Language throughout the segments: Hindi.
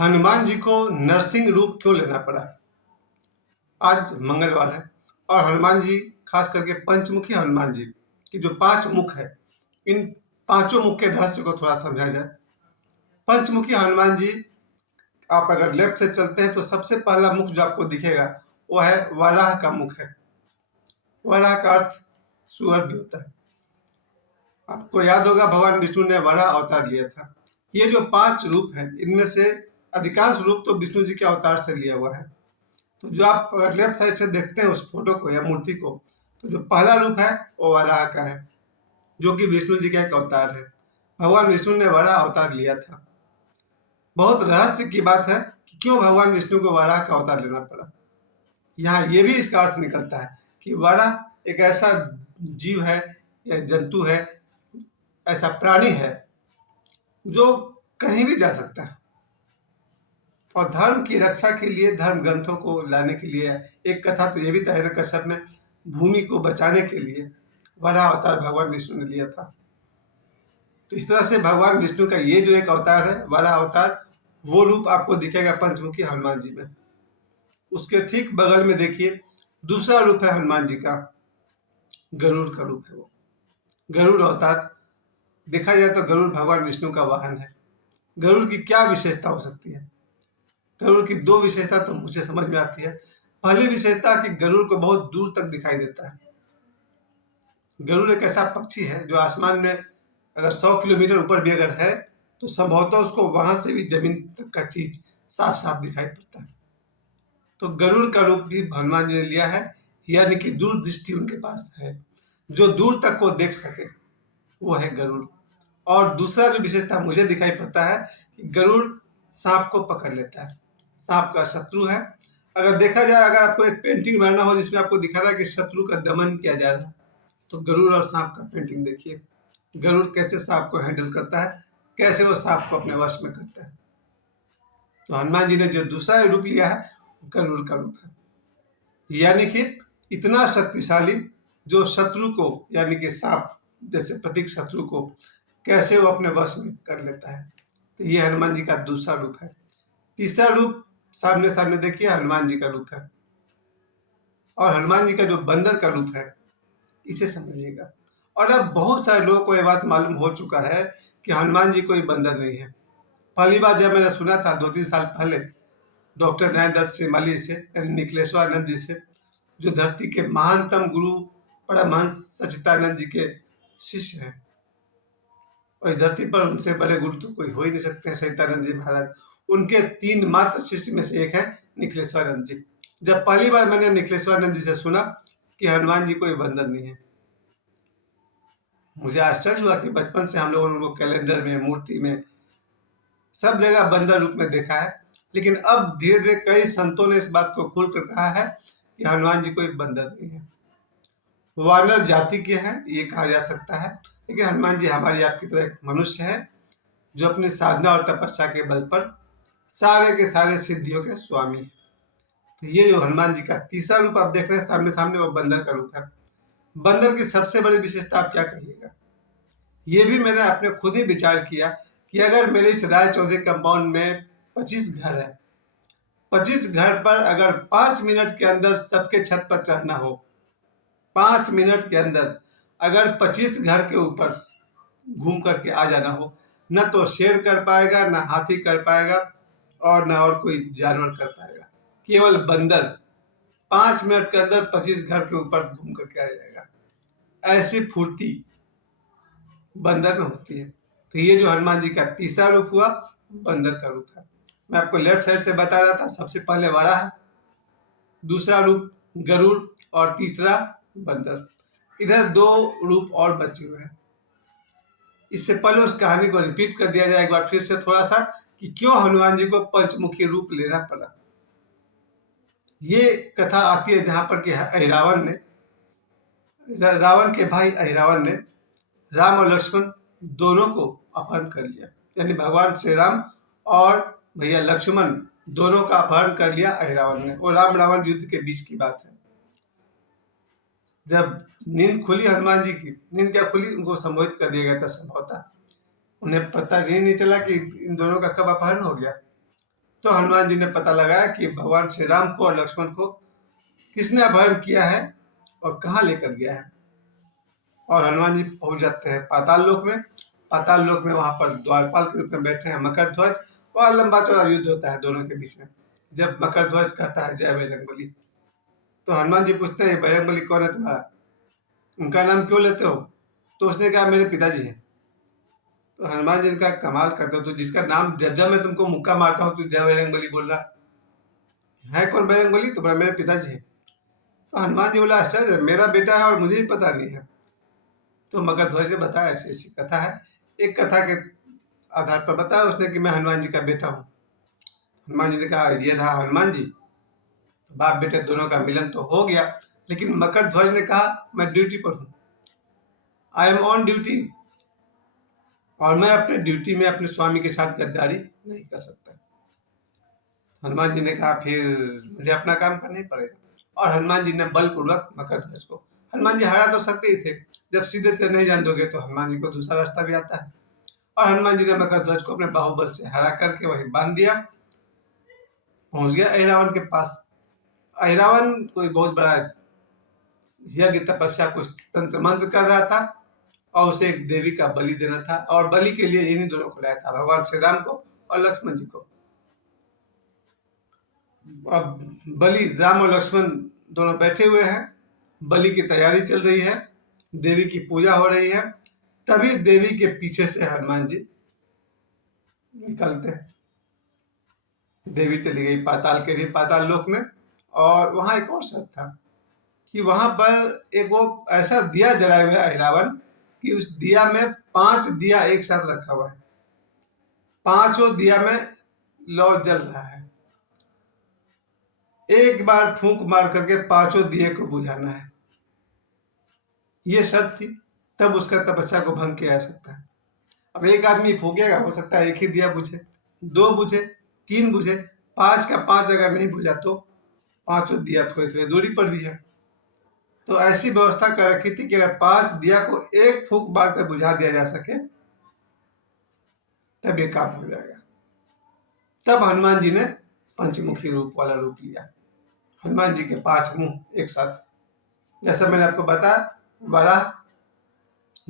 हनुमान जी को नरसिंह रूप क्यों लेना पड़ा? आज मंगलवार है और हनुमान जी, खास करके पंचमुखी हनुमान जी की जो 5 मुख है, इन पांचों मुख के रहस्य को थोड़ा समझा जाए। पंचमुखी हनुमान जी, आप अगर लेफ्ट से चलते हैं तो सबसे पहला मुख जो आपको दिखेगा वो है वराह का मुख है। वराह का अर्थ सुअर भी होता है। आपको याद होगा भगवान विष्णु ने वराह अवतार लिया था। ये जो 5 रूप हैं, इनमें से अधिकांश रूप तो विष्णु जी के अवतार से लिया हुआ है। तो जो आप अगर लेफ्ट साइड से देखते हैं उस फोटो को या मूर्ति को, तो जो पहला रूप है वो वराह का है, जो कि विष्णु जी का एक अवतार है। भगवान विष्णु ने वराह अवतार लिया था। बहुत रहस्य की बात है कि क्यों भगवान विष्णु को वराह का अवतार लेना पड़ा। यहाँ ये भी इसका अर्थ निकलता है कि वराह एक ऐसा जीव है या जंतु है, ऐसा प्राणी है जो कहीं भी जा सकता है और धर्म की रक्षा के लिए, धर्म ग्रंथों को लाने के लिए, एक कथा तो ये भी है कश्यप में भूमि को बचाने के लिए वराह अवतार भगवान विष्णु ने लिया था। तो इस तरह से भगवान विष्णु का ये जो एक अवतार है वराह अवतार, वो रूप आपको दिखेगा पंचमुखी हनुमान जी में। उसके ठीक बगल में देखिए दूसरा रूप है हनुमान जी का, गरुड़ का रूप है वो। गरुड़ अवतार देखा जाए तो गरुड़ भगवान विष्णु का वाहन है। गरुड़ की क्या विशेषता हो सकती है? गरुड़ की 2 विशेषता तो मुझे समझ में आती है। पहली विशेषता कि गरुड़ को बहुत दूर तक दिखाई देता है। गरुड़ एक ऐसा पक्षी है जो आसमान में अगर 100 किलोमीटर ऊपर भी अगर है तो संभवतः उसको वहां से भी जमीन तक का चीज साफ साफ दिखाई पड़ता है। तो गरुड़ का रूप भी हनुमान जी ने लिया है, यानी कि दूरदृष्टि उनके पास है, जो दूर तक को देख सके, वो है गरुड़। और दूसरा जो विशेषता मुझे दिखाई पड़ता है कि गरुड़ सांप को पकड़ लेता है, सांप का शत्रु है। अगर देखा जाए, अगर आपको एक पेंटिंग बनाना हो जिसमें आपको दिखा रहा है कि शत्रु का दमन किया जा रहा है, तो गरुड़ और सांप का पेंटिंग देखिए। गरुड़ कैसे सांप को हैंडल करता है, कैसे वो सांप को अपने वश में करता है। तो हनुमान जी ने जो दूसरा रूप लिया है गरुड़ का रूप है, यानी कि इतना शक्तिशाली जो शत्रु को, यानी कि सांप जैसे प्रतीक शत्रु को कैसे वो अपने वश में कर लेता है। तो ये हनुमान जी का दूसरा रूप है। तीसरा रूप सामने सामने देखिए हनुमान जी का रूप है, और हनुमान जी का जो बंदर का रूप है इसे समझिएगा। और अब बहुत सारे लोगों को यह बात मालूम हो चुका है कि हनुमान जी कोई बंदर नहीं है। पहली बार जब मैंने सुना था 2-3 साल पहले डॉक्टर न्यायदत्त श्रीमाली से, निखिलेश्वरानंद जी से, जो धरती के महानतम गुरु परमहंस सच्चिदानंद जी के शिष्य हैं, और इस धरती पर उनसे बड़े गुरु तो कोई हो ही नहीं सकते हैं, सच्चिदानंद जी महाराज। उनके 3 मात्र शिष्य में से एक है निखिलेश्वरानंद जी। जब पहली बार मैंने निखिलेश्वरानंद जी से सुना कि हनुमान जी कोई बंदर नहीं है, मुझे आश्चर्य हुआ कि बचपन से हम लोगों ने उनको कैलेंडर में, मूर्ति में, सब जगह बंदर रूप में देखा है। लेकिन अब धीरे धीरे कई संतों ने इस बात को खोल कर कहा है कि हनुमान जी कोई बंदर नहीं है, वानर जाति के हैं, ये कहा जा सकता है। लेकिन हनुमान जी हमारी आपकी तरह एक मनुष्य है जो अपनी साधना और तपस्या के बल पर सारे के सारे सिद्धियों के स्वामी है। तो ये जो हनुमान जी का तीसरा रूप आप देख रहे हैं सामने सामने, वो बंदर का रूप है। बंदर की सबसे बड़ी विशेषता आप क्या कहिएगा? ये भी मैंने अपने खुद ही विचार किया कि अगर मेरे इस राय चौधरी कंपाउंड में 25 घर है, 25 घर पर अगर 5 मिनट के अंदर सबके छत पर चढ़ना हो, 5 मिनट के अंदर अगर 25 घर के ऊपर घूम करके आ जाना हो, न तो शेर कर पाएगा, न हाथी कर पाएगा, और न और कोई जानवर कर पाएगा। केवल बंदर 5 मिनट के अंदर 25 घर के ऊपर घूम करके आ जाएगा। ऐसी फुर्ती बंदर में होती है। तो ये जो हनुमान जी का तीसरा रूप हुआ, बंदर का रूप है। मैं आपको लेफ्ट साइड से बता रहा था, सबसे पहले वराह, दूसरा रूप गरुड़, और तीसरा बंदर। इधर 2 रूप और बचे हुए हैं। इससे पहले उस कहानी को रिपीट कर दिया जाए एक बार फिर से थोड़ा सा, कि क्यों हनुमान जी को पंचमुखी रूप लेना पड़ा। ये कथा आती है जहां पर कि अहिरावण ने, रावण के भाई अहिरावण ने राम और लक्ष्मण दोनों को अपहरण कर लिया, यानी भगवान श्री राम और भैया लक्ष्मण दोनों का अपहरण कर लिया अहिरावण ने। और राम रावण युद्ध के बीच की बात है। जब नींद खुली हनुमान जी की, नींद क्या खुली, उनको संबोधित कर दिया गया था संभवतः। उन्हें पता ही नहीं चला कि इन दोनों का कब अपहरण हो गया। तो हनुमान जी ने पता लगाया कि भगवान श्री राम को और लक्ष्मण को किसने अपहरण किया है और कहाँ लेकर गया है। और हनुमान जी पहुंच जाते हैं पाताल लोक में। पाताल लोक में वहां पर द्वारपाल के रूप में बैठे हैं मकर ध्वज। और लंबा चौड़ा युद्ध होता है दोनों के बीच में। जब मकर ध्वज कहता है जय बजरंगबली, तो हनुमान जी पूछते हैं बजरंगबली कौन है तुम्हारा, उनका नाम क्यों लेते हो। तो उसने कहा मेरे पिताजी हैं। तो हनुमान जी ने कहा कमाल करते हो, तो जिसका नाम जब जब मैं तुमको मुक्का मारता हूँ तो जय बजरंगबली बोल रहा है कौन बजरंगबली, तो बोला मेरे पिताजी हैं। तो हनुमान जी बोला आश्चर्य, मेरा बेटा है और मुझे भी पता नहीं है। तो मकर ध्वज ने बताया ऐसी ऐसी कथा है। एक कथा के आधार पर बताया उसने कि मैं हनुमान जी का बेटा हूँ। हनुमान जी ने कहा ये रहा हनुमान जी। तो बाप बेटे दोनों का मिलन तो हो गया, लेकिन मकर ध्वज ने कहा मैं ड्यूटी पर हूँ, आई एम ऑन ड्यूटी, और मैं अपने ड्यूटी में अपने स्वामी के साथ गद्दारी नहीं कर सकता। हनुमान जी ने कहा फिर मुझे अपना काम करना ही पड़ेगा। और हनुमान जी ने बलपूर्वक मकर ध्वज को, हनुमान जी हरा तो सकते ही थे, जब सीधे से नहीं जान दोगे तो हनुमान जी को दूसरा रास्ता भी आता है। और हनुमान जी ने मकर ध्वज को अपने बाहुबल से हरा करके वहीं बांध दिया। पहुंच गया अहिरावण के पास। अहिरावण कोई बहुत बड़ा यज्ञ तपस्या कुछ तंत्र मंत्र कर रहा था और उसे एक देवी का बलि देना था, और बलि के लिए इन्हीं दोनों को लाया था, भगवान श्री राम को और लक्ष्मण जी को। अब बलि राम और लक्ष्मण दोनों बैठे हुए हैं, बलि की तैयारी चल रही है, देवी की पूजा हो रही है। तभी देवी के पीछे से हनुमान जी निकलते हैं। देवी चली गई पाताल के लिए, पाताल लोक में। और वहां एक और शर्त था कि वहां पर एक वो ऐसा दिया जलाया हुआ है रावण कि उस दिया में 5 दिया एक साथ रखा हुआ है, पांचों दिया में लौ जल रहा है। एक बार फूंक मार करके पांचों दिए को बुझाना है, ये शर्त थी। तब उसका तपस्या को भंग किया जा सकता है। अब एक आदमी फूकेगा, हो सकता है एक ही दिया बुझे, 2 बुझे, 3 बुझे, 5 का 5 अगर नहीं बुझा तो पांचों दिया थोड़ी थोड़ी दूरी पर भी है। तो ऐसी व्यवस्था कर रखी थी कि अगर 5 दिया को एक फूंक मार कर बुझा दिया जा सके तब ये काम हो जाएगा। तब हनुमान जी ने पंचमुखी रूप वाला रूप लिया। हनुमान जी के 5 मुंह एक साथ, जैसा मैंने आपको बताया, वराह,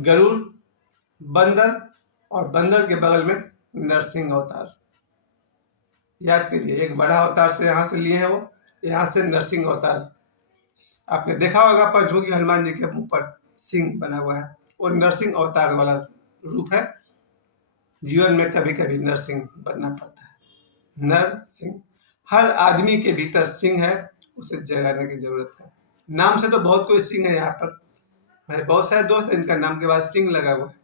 गरुड़, बंदर, और बंदर के बगल में नरसिंह अवतार। याद कीजिए, एक बड़ा अवतार से यहाँ से लिए हैं वो, यहाँ से नरसिंह अवतार। आपने देखा होगा पंचमुखी हनुमान जी के मुंह पर सिंह बना हुआ है, वो नरसिंह अवतार वाला रूप है। जीवन में कभी कभी नरसिंह बनना पड़ता है। नर सिंह, हर आदमी के भीतर सिंह है, उसे जगाने की जरूरत है। नाम से तो बहुत कोई सिंह है यहाँ पर, मेरे बहुत सारे दोस्त हैं इनका नाम के बाद सिंह लगा हुआ है,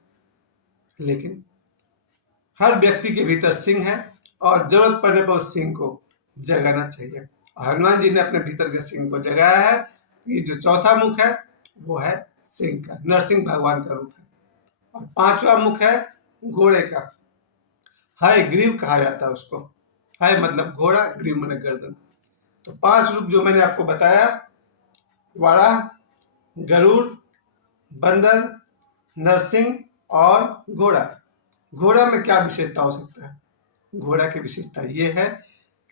लेकिन हर व्यक्ति के भीतर सिंह है और जरूरत पड़ने पर उस सिंह को जगाना चाहिए। और हनुमान जी ने अपने भीतर के सिंह को जगाया है। ये जो चौथा मुख है वो है सिंह का, नरसिंह भगवान का रूप है। और 5वां मुख है घोड़े का, हाय ग्रीव कहा जाता है उसको। हाय मतलब घोड़ा, ग्रीव मतलब गर्दन। तो 5 रूप जो मैंने आपको बताया, वाराह, गरुड़, बंदर, नरसिंह और घोड़ा। घोड़ा में क्या विशेषता हो सकता है? घोड़ा की विशेषता यह है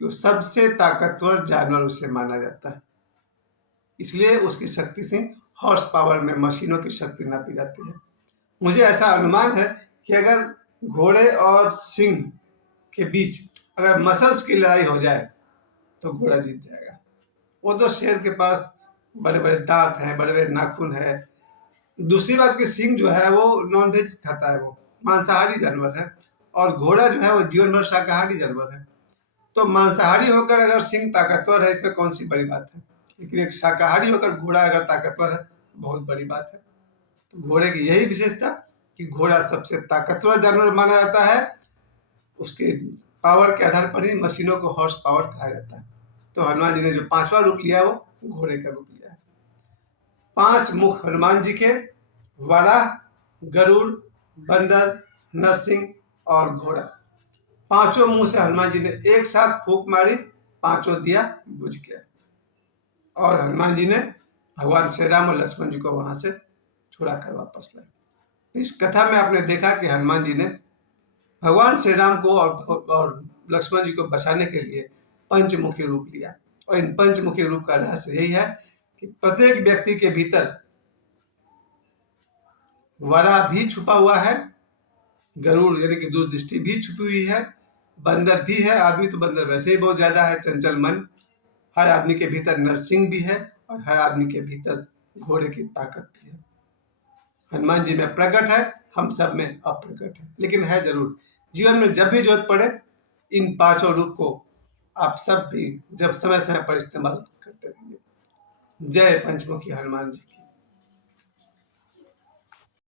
कि वो सबसे ताकतवर जानवर उसे माना जाता है, इसलिए उसकी शक्ति से हॉर्स पावर में मशीनों की शक्ति नापी जाती है। मुझे ऐसा अनुमान है कि अगर घोड़े और सिंह के बीच अगर मसल्स की लड़ाई हो जाए तो घोड़ा जीत जाएगा। वो तो शेर के पास बड़े बड़े दांत हैं, बड़े बड़े नाखून है। दूसरी बात कि सिंह जो है वो नॉनवेज खाता है, वो मांसाहारी जानवर है, और घोड़ा जो है वो जीवन भर शाकाहारी जानवर है। तो मांसाहारी होकर अगर सिंह ताकतवर है, इसमें कौन सी बड़ी बात है? लेकिन एक शाकाहारी होकर घोड़ा अगर ताकतवर है, बहुत बड़ी बात है। तो घोड़े की यही विशेषता कि घोड़ा सबसे ताकतवर जानवर माना जाता है, उसके पावर के आधार पर ही मशीनों को हॉर्स पावर कहा जाता है। तो हनुमान जी ने जो 5वां रूप लिया है वो घोड़े का रूप लिया है। 5 मुख हनुमान जी के, वाराह, गरुड़, बंदर, नरसिंह और घोड़ा। 5 मुंह से हनुमान जी ने एक साथ फूंक मारी, 5 दिया बुझ गया। और हनुमान जी ने भगवान श्री राम और लक्ष्मण जी को वहां से छुड़ा कर वापस लाए। इस कथा में आपने देखा कि हनुमान जी ने भगवान श्री राम को और लक्ष्मण जी को बचाने के लिए पंचमुखी रूप लिया। और इन पंचमुखी रूप का रहस्य यही है कि प्रत्येक व्यक्ति के भीतर वराह भी छुपा हुआ है, गरुड़ यानी कि दूरदृष्टि भी छुपी हुई है, बंदर भी है। आदमी तो बंदर वैसे ही बहुत ज्यादा है, चंचल मन। हर आदमी के भीतर नरसिंह भी है और हर आदमी के भीतर घोड़े की ताकत भी है। हनुमान जी में प्रकट है, हम सब में अप्रकट है, लेकिन है जरूर। जीवन में जब भी जरूरत पड़े इन पांचों रूप को आप सब भी जब समय समय पर इस्तेमाल करते रहिए। जय पंचमुखी हनुमान जी की।